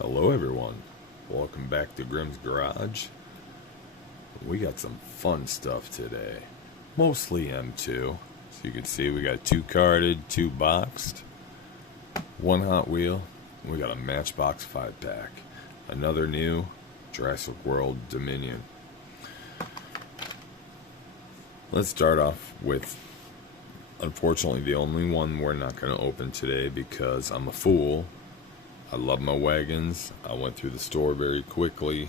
Hello everyone, welcome back to Grimm's Garage. We got some fun stuff today, mostly M2. So you can see we got 2 carded, 2 boxed, 1 Hot Wheel, we got a Matchbox 5-pack, another new Jurassic World Dominion. Let's start off with, unfortunately, the only one we're not going to open today because I'm a fool. I love my wagons. I went through the store very quickly.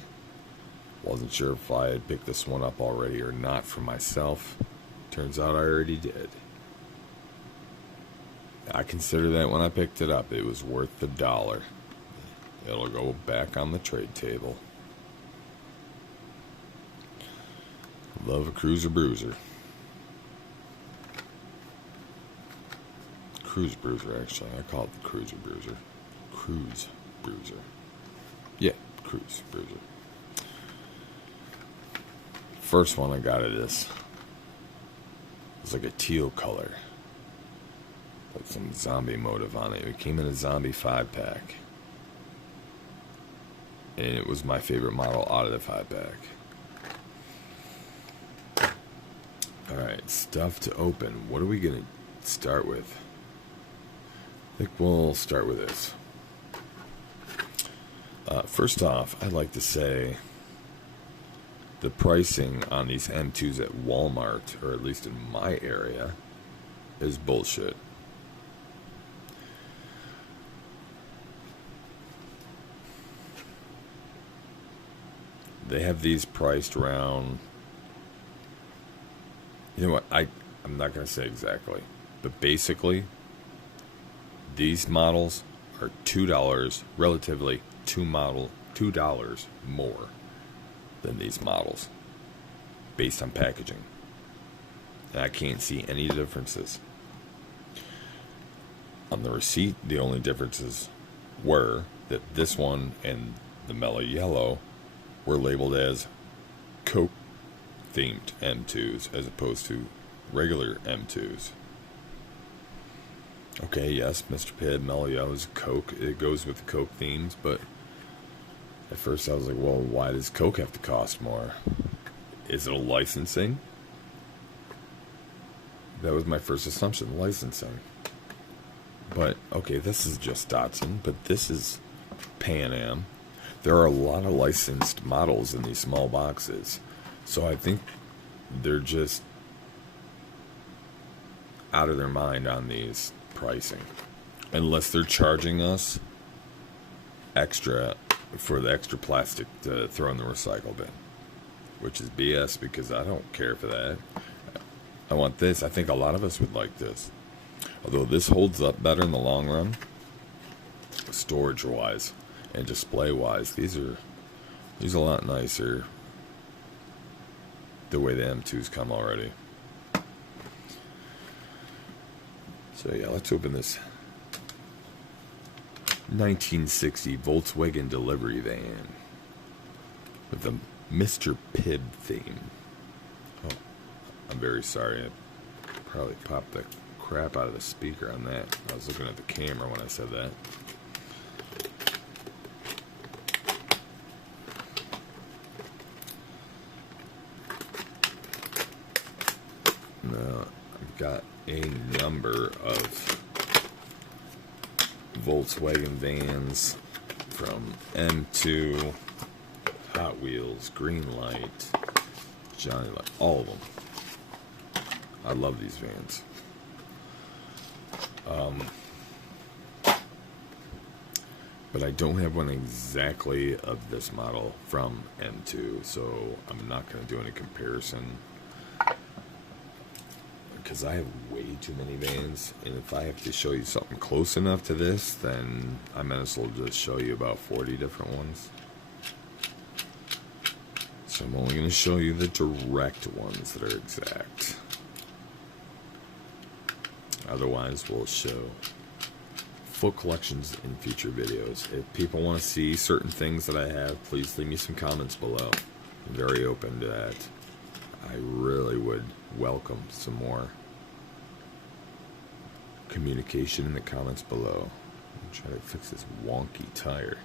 Wasn't sure if I had picked this one up already or not for myself. Turns out I already did. I consider that when I picked it up, it was worth the $1. It'll go back on the trade table. Love a cruiser bruiser. Cruise bruiser, actually. I call it the cruiser bruiser. Cruise bruiser. Yeah, cruise bruiser. First one I got of this. It's like a teal color. With some zombie motive on it. It came in a zombie 5-pack. And it was my favorite model out of the 5-pack. Alright, stuff to open. What are we going to start with? I think we'll start with this. First off, I'd like to say the pricing on these M2s at Walmart, or at least in my area, is bullshit. They have these priced around, you know what, I'm not going to say exactly, but basically, these models are $2, relatively $2 more than these models based on packaging. And I can't see any differences. On the receipt, the only differences were that this one and the mellow yellow were labeled as Coke themed M2s as opposed to regular M2s. Okay, yes, Mr. Pibb, mellow yellow is Coke. It goes with the Coke themes, but at first I was like, well, why does Coke have to cost more? Is it a licensing? That was my first assumption, licensing. But, okay, this is just Datsun, but this is Pan Am. There are a lot of licensed models in these small boxes. So I think they're just out of their mind on these pricing. Unless they're charging us extra for the extra plastic to throw in the recycle bin, which is BS because I don't care for that. I want this. I think a lot of us would like this, although this holds up better in the long run, storage wise and display wise. These are a lot nicer the way the M2s come already. So yeah, let's open this 1960 Volkswagen delivery van with the Mr. Pibb theme. Oh, I'm very sorry. I probably popped the crap out of the speaker on that. I was looking at the camera when I said that. Now, I've got a number of Volkswagen vans from M2, Hot Wheels, Greenlight, Johnny Light, all of them. I love these vans. But I don't have one exactly of this model from M2, so I'm not going to do any comparison. Because I have way too many vans, and if I have to show you something close enough to this, then I might as well just show you about 40 different ones. So I'm only going to show you the direct ones that are exact. Otherwise, we'll show full collections in future videos. If people want to see certain things that I have, please leave me some comments below. I'm very open to that. I really would welcome some more communication in the comments below. I'm trying to fix this wonky tire.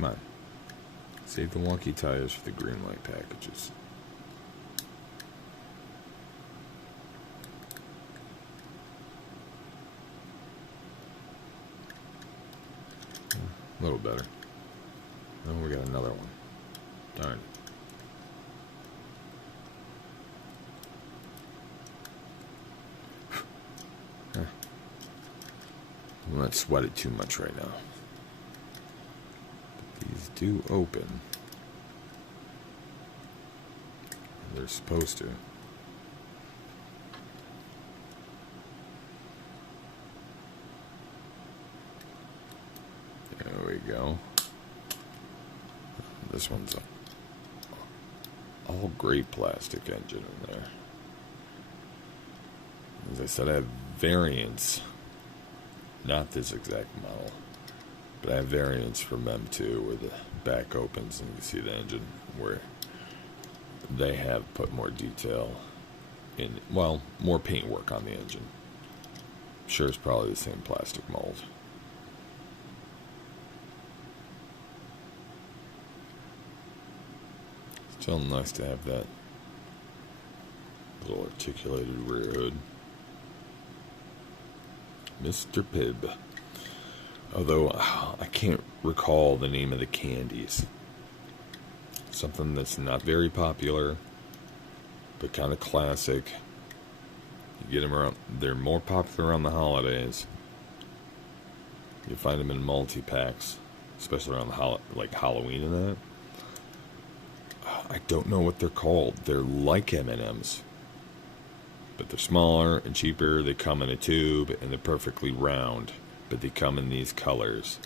Come on. Save the wonky tires for the green light packages. A little better. Oh, we got another one. Darn. I'm not sweating too much right now. But these do open. They're supposed to. There we go. This one's a all great plastic engine in there. As I said, I have variants. Not this exact model, but I have variants from them too, where the back opens and you can see the engine, where they have put more detail in, well, more paint work on the engine. I'm sure it's probably the same plastic mold. Still nice to have that little articulated rear hood. Mr. Pibb. Although, I can't recall the name of the candies. Something that's not very popular, but kind of classic. You get them around, they're more popular around the holidays. You find them in multi-packs, especially around like Halloween and that. I don't know what they're called. They're like M&Ms. But they're smaller and cheaper. They come in a tube and they're perfectly round. But they come in these colors.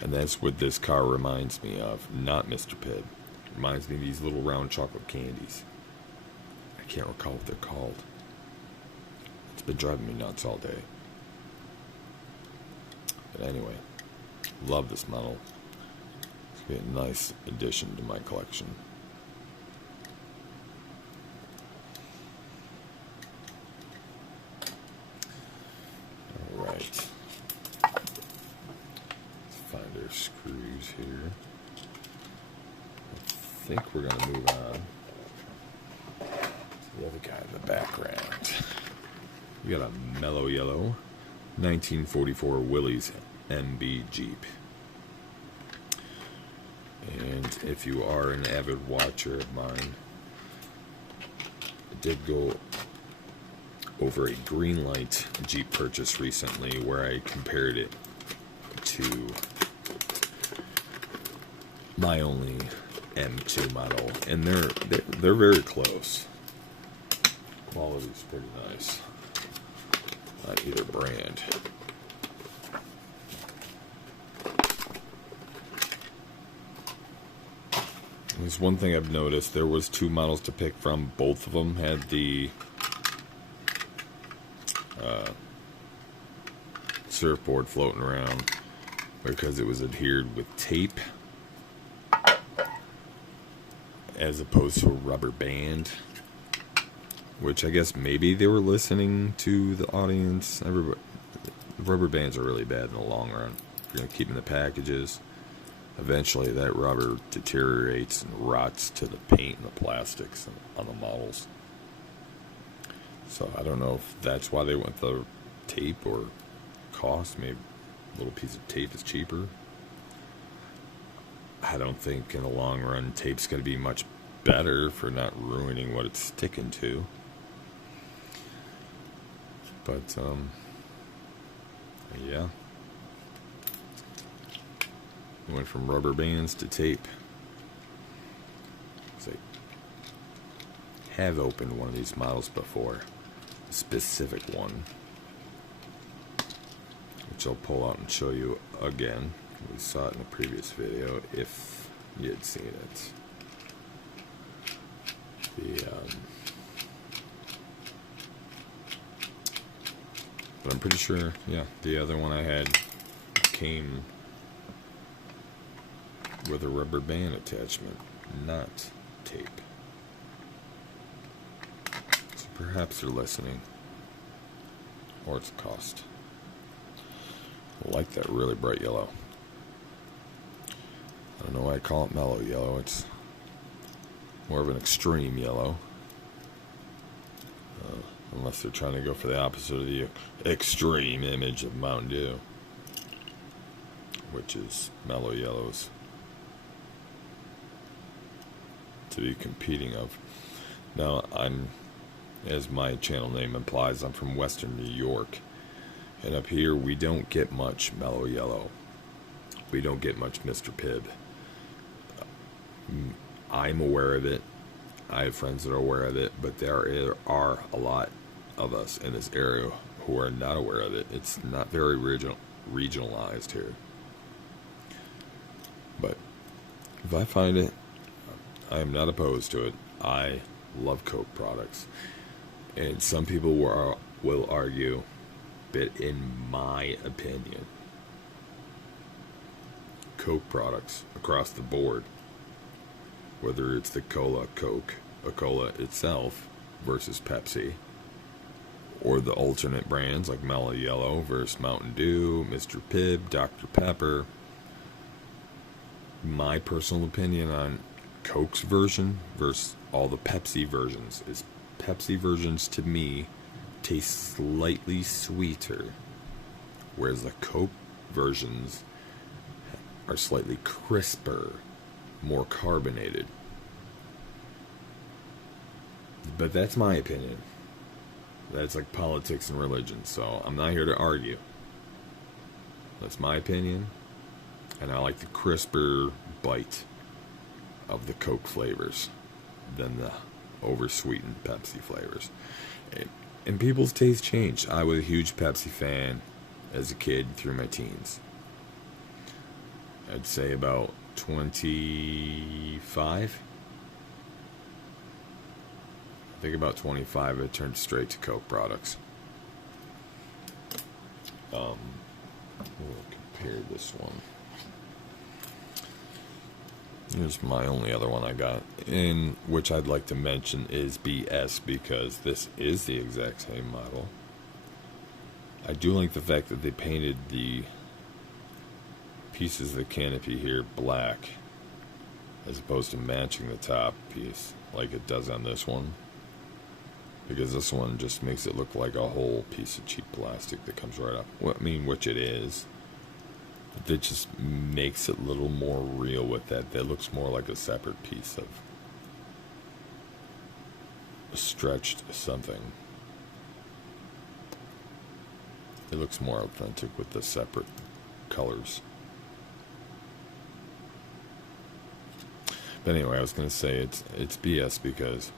And that's what this car reminds me of. Not Mr. Pibb. It reminds me of these little round chocolate candies. I can't recall what they're called. It's been driving me nuts all day. But anyway, love this model. It's going to be a nice addition to my collection. Alright. Let's find our screws here. I think we're going to move on to the other guy in the background. We got a mellow yellow 1944 Willys Jeep. And if you are an avid watcher of mine, I did go over a green light Jeep purchase recently where I compared it to my only M2 model, and they're very close. Quality's pretty nice on either brand. There's one thing I've noticed. There was two models to pick from. Both of them had the surfboard floating around because it was adhered with tape as opposed to a rubber band, which I guess maybe they were listening to the audience. Rubber bands are really bad in the long run. If you're going to keep them in the packages, eventually that rubber deteriorates and rots to the paint and the plastics on the models. So I don't know if that's why they went the tape or cost. Maybe a little piece of tape is cheaper. I don't think in the long run tape's going to be much better for not ruining what it's sticking to. But, yeah. We went from rubber bands to tape. So I have opened one of these models before. A specific one. Which I'll pull out and show you again. We saw it in a previous video if you had seen it. But I'm pretty sure, yeah, the other one I had came with a rubber band attachment, not tape. So perhaps they're listening, or it's a cost. I like that really bright yellow. I don't know why I call it mellow yellow. It's more of an extreme yellow. Unless they're trying to go for the opposite of the extreme image of Mountain Dew, which is mellow yellows to be competing of. Now, as my channel name implies, I'm from Western New York, and up here we don't get much mellow yellow. We don't get much Mr. Pibb. I'm aware of it. I have friends that are aware of it, but there are a lot of us in this area who are not aware of it. It's not very regionalized here. But if I find it, I am not opposed to it. I love Coke products. And some people will argue that, in my opinion, Coke products across the board, whether it's the Cola itself versus Pepsi, or the alternate brands like Mellow Yellow versus Mountain Dew, Mr. Pibb, Dr. Pepper. My personal opinion on Coke's version versus all the Pepsi versions is Pepsi versions, to me, taste slightly sweeter, whereas the Coke versions are slightly crisper, more carbonated. But that's my opinion. That's like politics and religion, so I'm not here to argue. That's my opinion, and I like the crisper bite of the Coke flavors than the oversweetened Pepsi flavors. And people's taste changed. I was a huge Pepsi fan as a kid through my teens. I'd say about 25. I think about 25 I turned straight to Coke products. We'll compare this one. Here's my only other one I got, in which I'd like to mention is BS, because this is the exact same model. I do like the fact that they painted the pieces of the canopy here black, as opposed to matching the top piece like it does on this one, because this one just makes it look like a whole piece of cheap plastic that comes right up. Well, I mean, which it is. That just makes it a little more real with that. That looks more like a separate piece of stretched something. It looks more authentic with the separate colors. But anyway, I was going to say it's BS, because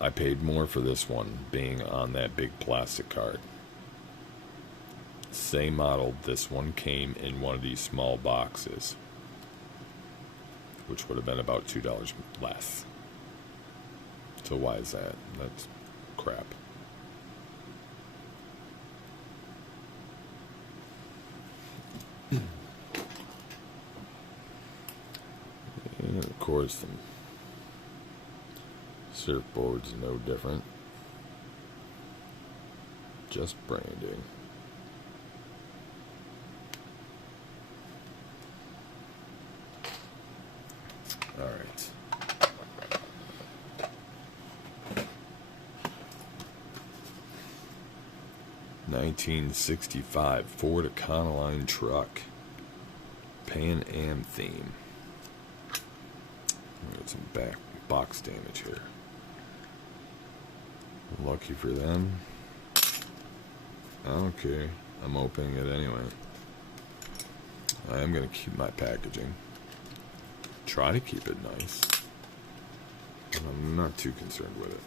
I paid more for this one being on that big plastic card. Same model, this one came in one of these small boxes, which would have been about $2 less. So why is that? That's crap. And of course, the surfboard's no different. Just branding. All right. $1965 Ford Econoline truck. Pan Am theme. Got some back box damage here. Lucky for them. Okay, I'm opening it anyway. I am going to keep my packaging. Try to keep it nice. I'm not too concerned with it.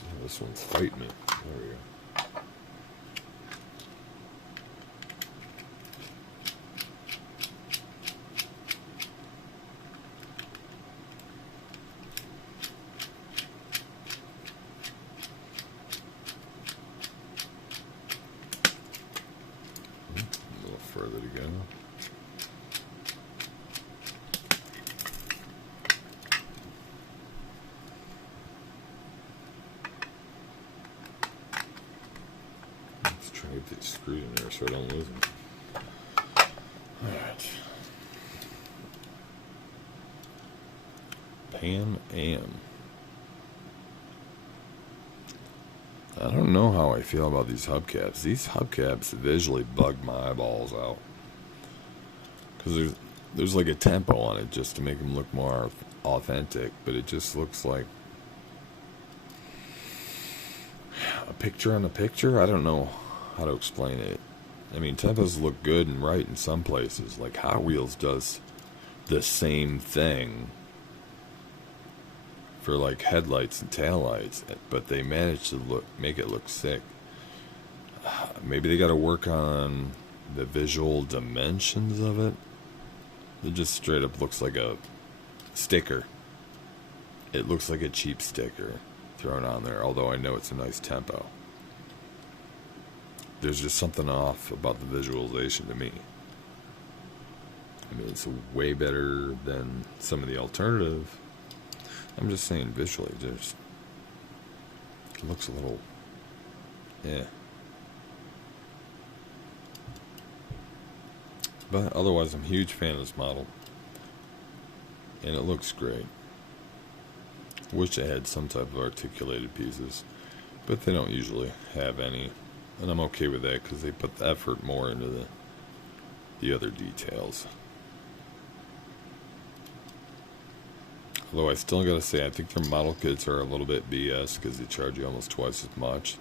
Oh, this one's fighting me. There we go. Further to go. sure I don't lose them. Alright. Pan Am. I don't know how I feel about these hubcaps. These hubcaps visually bug my eyeballs out. Because there's like a tempo on it just to make them look more authentic. But it just looks like a picture on a picture. I don't know how to explain it. I mean, tempos look good and right in some places. Like Hot Wheels does the same thing for like headlights and taillights, but they manage to make it look sick. Maybe they got to work on the visual dimensions of it. It just straight up looks like a sticker. It looks like a cheap sticker thrown on there, although I know it's a nice tempo. There's just something off about the visualization to me. I mean, it's way better than some of the alternative. I'm just saying visually, just it looks a little, yeah. But otherwise, I'm a huge fan of this model, and it looks great. Wish I had some type of articulated pieces, but they don't usually have any, and I'm okay with that because they put the effort more into the other details. Although I still gotta say, I think their model kits are a little bit BS because they charge you almost twice as much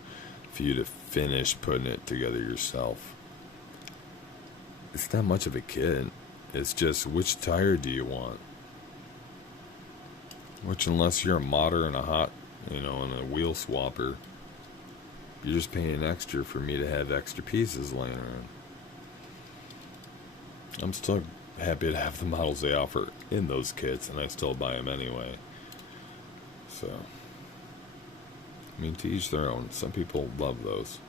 for you to finish putting it together yourself. It's not much of a kit. It's just, which tire do you want? Which, unless you're a modder and a hot, and a wheel swapper, you're just paying extra for me to have extra pieces laying around. I'm still happy to have the models they offer in those kits, and I still buy them anyway. So, I mean, to each their own. Some people love those.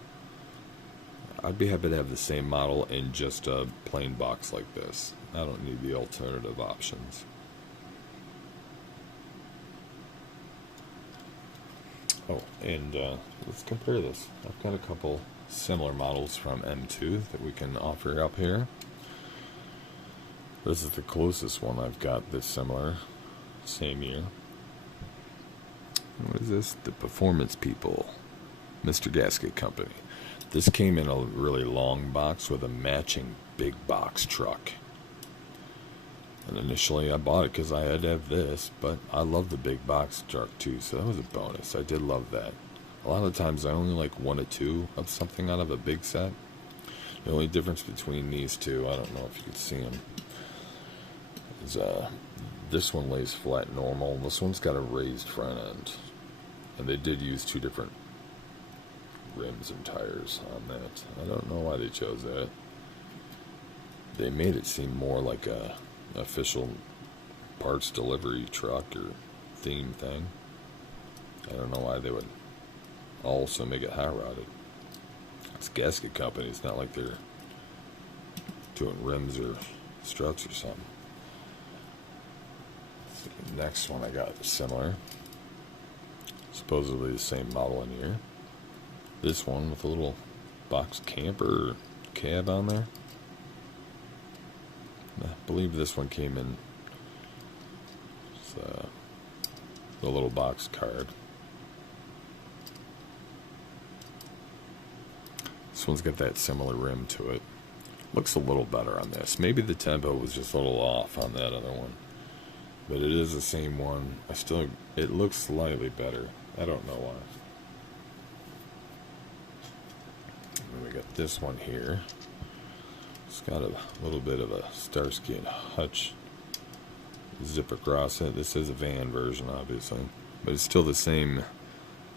I'd be happy to have the same model in just a plain box like this. I don't need the alternative options. Oh, and let's compare this. I've got a couple similar models from M2 that we can offer up here. This is the closest one I've got that's similar. Same year. What is this? The Performance People. Mr. Gasket Company. This came in a really long box with a matching big box truck. And initially I bought it because I had to have this, but I love the big box truck too, so that was a bonus. I did love that. A lot of times I only like one or two of something out of a big set. The only difference between these two, I don't know if you can see them, is this one lays flat normal. This one's got a raised front end. And they did use two different rims and tires on that. I don't know why they chose that. They made it seem more like a official parts delivery truck or theme thing. I don't know why they would also make it high rodded. It's a gasket company. It's not like they're doing rims or struts or something. The next one I got is similar. Supposedly the same model in here. This one with a little box camper or cab on there. I believe this one came in the little box card. This one's got that similar rim to it. Looks a little better on this. Maybe the tempo was just a little off on that other one. But it is the same one. It looks slightly better. I don't know why. And we got this one here. It's got a little bit of a Starsky and Hutch zip across it. This is a van version, obviously. But it's still the same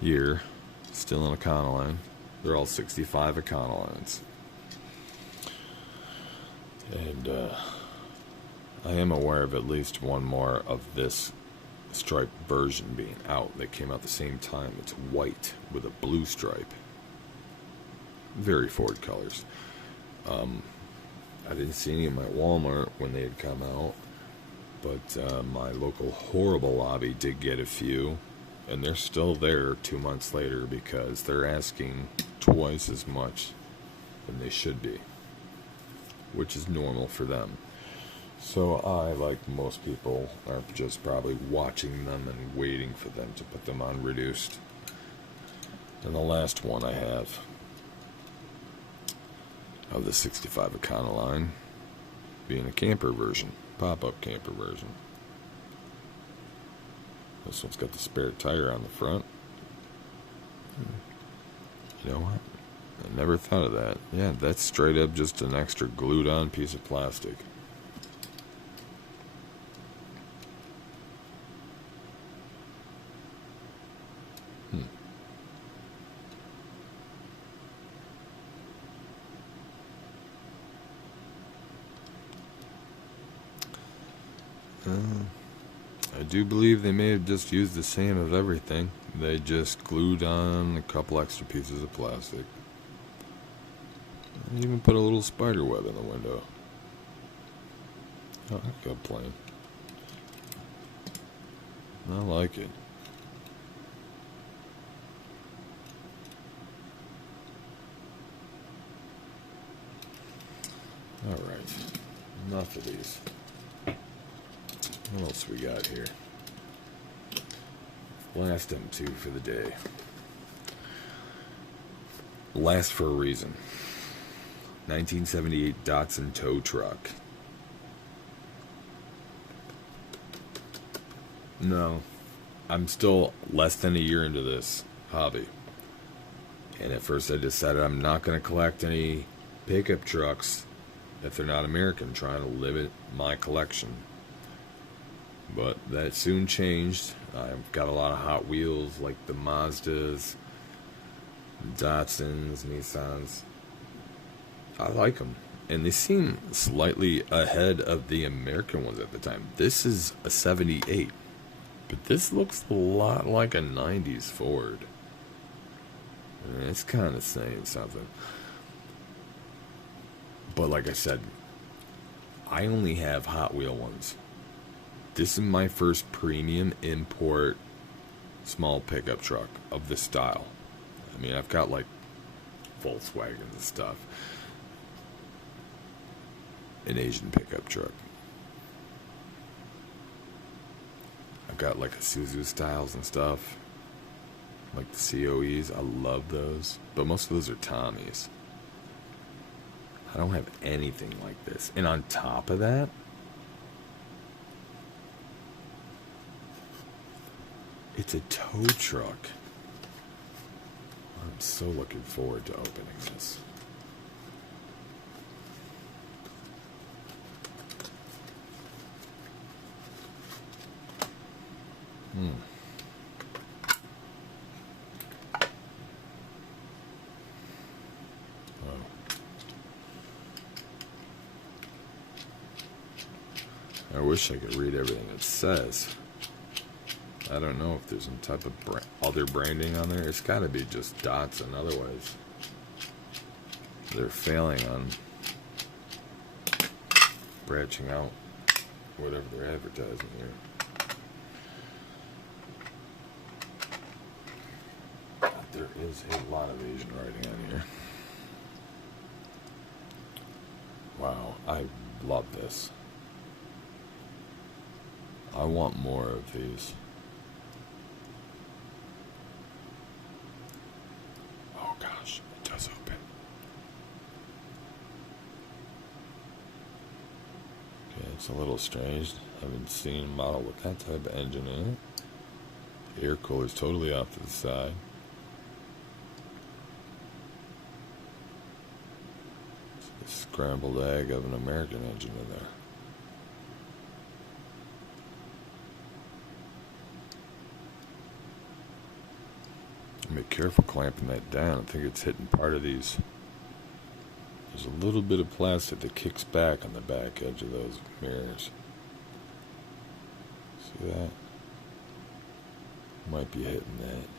year. Still an Econoline. They're all 65 Econolines. And I am aware of at least one more of this stripe version being out. They came out the same time. It's white with a blue stripe. Very Ford colors. I didn't see any in my Walmart when they had come out, but my local Horrible lobby did get a few, and they're still there 2 months later because they're asking twice as much than they should be, which is normal for them. So I, like most people, are just probably watching them and waiting for them to put them on reduced. And the last one I have of the 65 Econoline being a camper version, pop-up camper version. This one's got the spare tire on the front. You know what? I never thought of that. Yeah, that's straight up just an extra glued on piece of plastic. I do believe they may have just used the same of everything. They just glued on a couple extra pieces of plastic. And even put a little spider web in the window. Oh, that's good plan. I like it. Alright. Enough of these. What else we got here? Last M2 for the day. Last for a reason. 1978 Datsun tow truck. No, I'm still less than a year into this hobby. And at first I decided I'm not going to collect any pickup trucks if they're not American, trying to limit my collection. But that soon changed. I've got a lot of Hot Wheels, like the Mazdas, Datsuns, Nissans. I like them. And they seem slightly ahead of the American ones at the time. This is a 78. But this looks a lot like a 90s Ford. And it's kind of saying something. But like I said, I only have Hot Wheel ones. This is my first premium import small pickup truck of this style. I mean, I've got like Volkswagen and stuff. An Asian pickup truck. I've got like Isuzu styles and stuff. Like the COEs. I love those. But most of those are Tommies. I don't have anything like this. And on top of that, it's a tow truck. I'm so looking forward to opening this. I wish I could read everything it says. I don't know if there's some type of other branding on there. It's got to be just Datsun, otherwise they're failing on branching out whatever they're advertising here. There is a lot of Asian writing on here. Wow, I love this. I want more of these. Oh gosh, it does open. Okay, it's a little strange. I haven't seen a model with that type of engine in it. The air cooler's totally off to the side. It's a scrambled egg of an American engine in there. Be careful clamping that down. I think it's hitting part of these. There's a little bit of plastic that kicks back on the back edge of those mirrors. See that? Might be hitting that.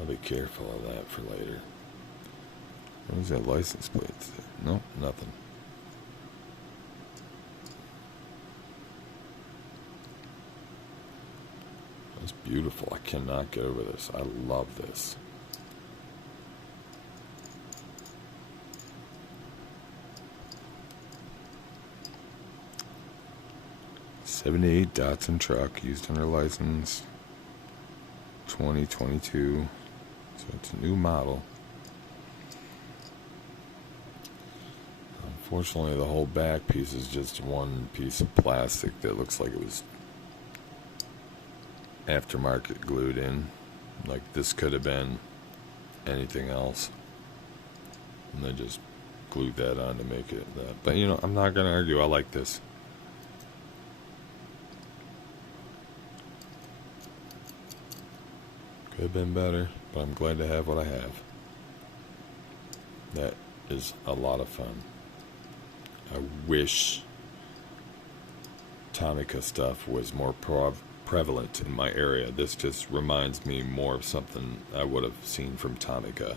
I'll be careful of that for later. Where's that license plate? Nope, nothing. It's beautiful. I cannot get over this. I love this. '78 Datsun truck, used under license, 2022. So it's a new model. Unfortunately, the whole back piece is just one piece of plastic that looks like it was aftermarket glued in. Like this could have been anything else. And they just glued that on to make it that. But you know, I'm not going to argue. I like this. Could have been better, but I'm glad to have what I have. That is a lot of fun. I wish Tomica stuff was more prevalent in my area. This just reminds me more of something I would have seen from Tomica.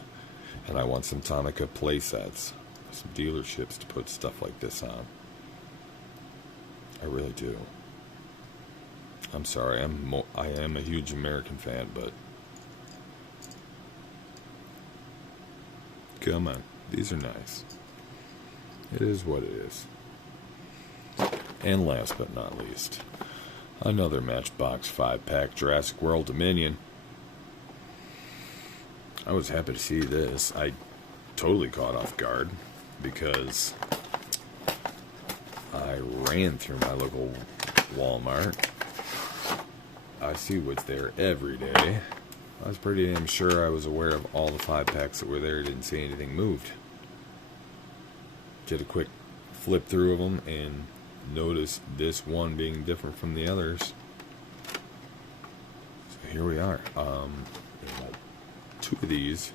And I want some Tomica play sets, some dealerships to put stuff like this on. I really do. I'm sorry, I am a huge American fan, but come on, these are nice. It is what it is. And last but not least, another Matchbox 5-pack Jurassic World Dominion. I was happy to see this. I totally caught off guard because I ran through my local Walmart. I see what's there every day. I was pretty damn sure I was aware of all the 5-packs that were there. Didn't see anything moved. Did a quick flip through of them and noticed this one being different from the others. So here we are. Two of these,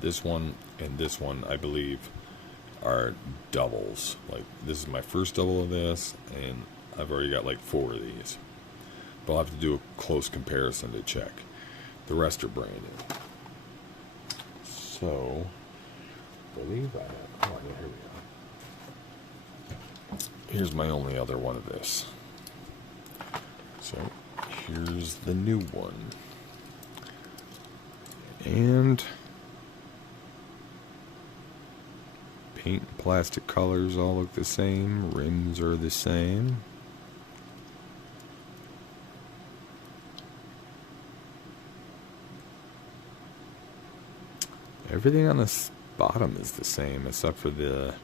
this one and this one, I believe, are doubles. Like, this is my first double of this, and I've already got like 4 of these. But I'll have to do a close comparison to check. The rest are branded. So, I believe I have. Oh, yeah, here we go. Here's my only other one of this. So, here's the new one. And paint and plastic colors all look the same. Rims are the same. Everything on this bottom is the same except for the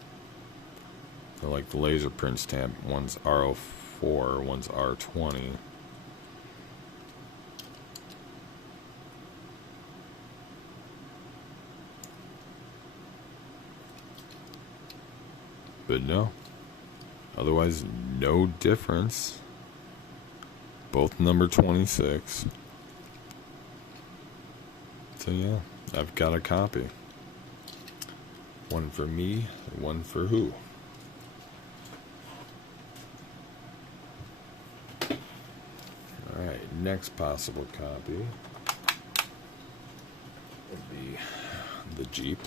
like the laser print stamp. One's R04, one's R20. But no. Otherwise, no difference. Both number 26. So yeah, I've got a copy. One for me, one for who? Alright, next possible copy would be the Jeep.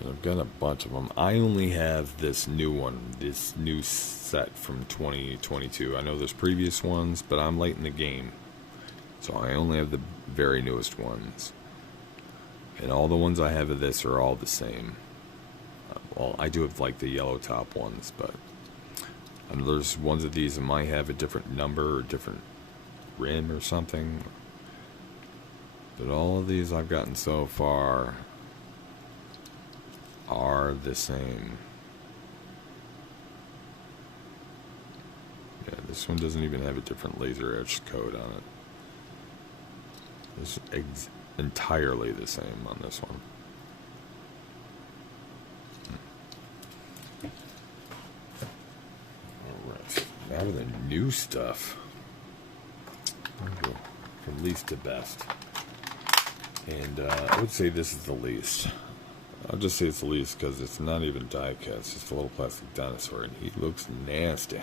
And I've got a bunch of them. I only have this new one, this new set from 2022. I know there's previous ones, but I'm late in the game. So I only have the very newest ones. And all the ones I have of this are all the same. Well, I do have like the yellow top ones, but there's ones of these that might have a different number or different rim or something. But all of these I've gotten so far are the same. Yeah, this one doesn't even have a different laser etched code on it. This is entirely the same on this one. Alright, now to the new stuff. I'll go from least to best. And I would say this is the least. I'll just say it's the least because it's not even diecast. It's just a little plastic dinosaur, and he looks nasty.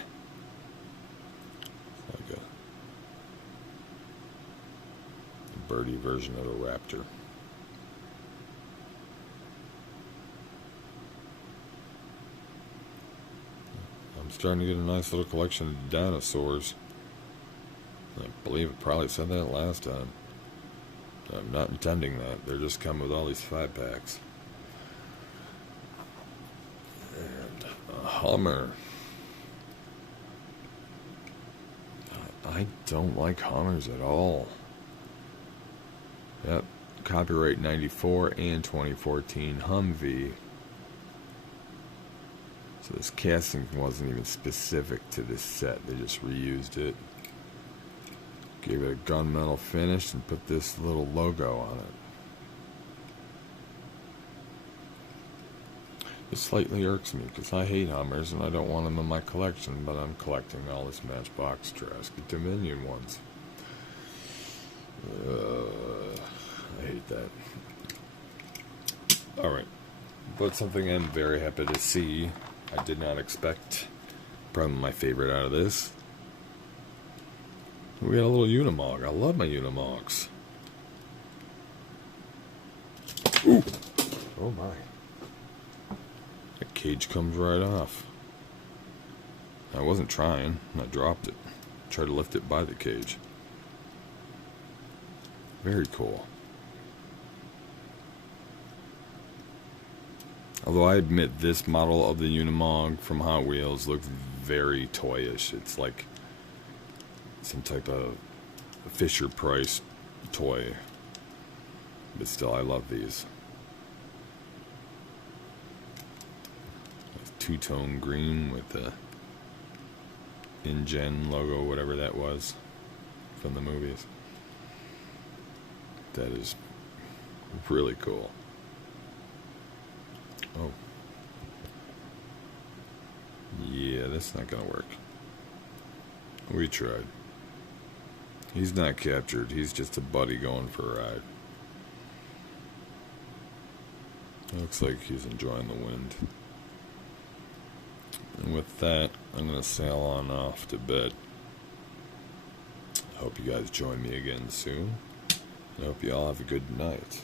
Like a birdie version of a raptor. I'm starting to get a nice little collection of dinosaurs. I believe it probably said that last time. I'm not intending that. They're just coming with all these 5-packs. And a Hummer. I don't like Hummers at all. Yep, copyright 94 and 2014 Humvee. So this casting wasn't even specific to this set, they just reused it. Gave it a gunmetal finish and put this little logo on it. It slightly irks me because I hate Hummers and I don't want them in my collection, but I'm collecting all this Matchbox Jurassic Dominion ones. I hate that. Alright, but something I'm very happy to see. I did not expect. Probably my favorite out of this. We got a little Unimog. I love my Unimogs. Ooh! Oh my. That cage comes right off. I wasn't trying. I dropped it. Tried to lift it by the cage. Very cool. Although I admit this model of the Unimog from Hot Wheels looks very toyish. It's like some type of Fisher-Price toy. But still, I love these. Two-tone green with the InGen logo, whatever that was from the movies. That is really cool. Oh. Yeah, that's not gonna work. We tried. He's not captured. He's just a buddy going for a ride. Looks like he's enjoying the wind. And with that, I'm going to sail on off to bed. I hope you guys join me again soon. I hope you all have a good night.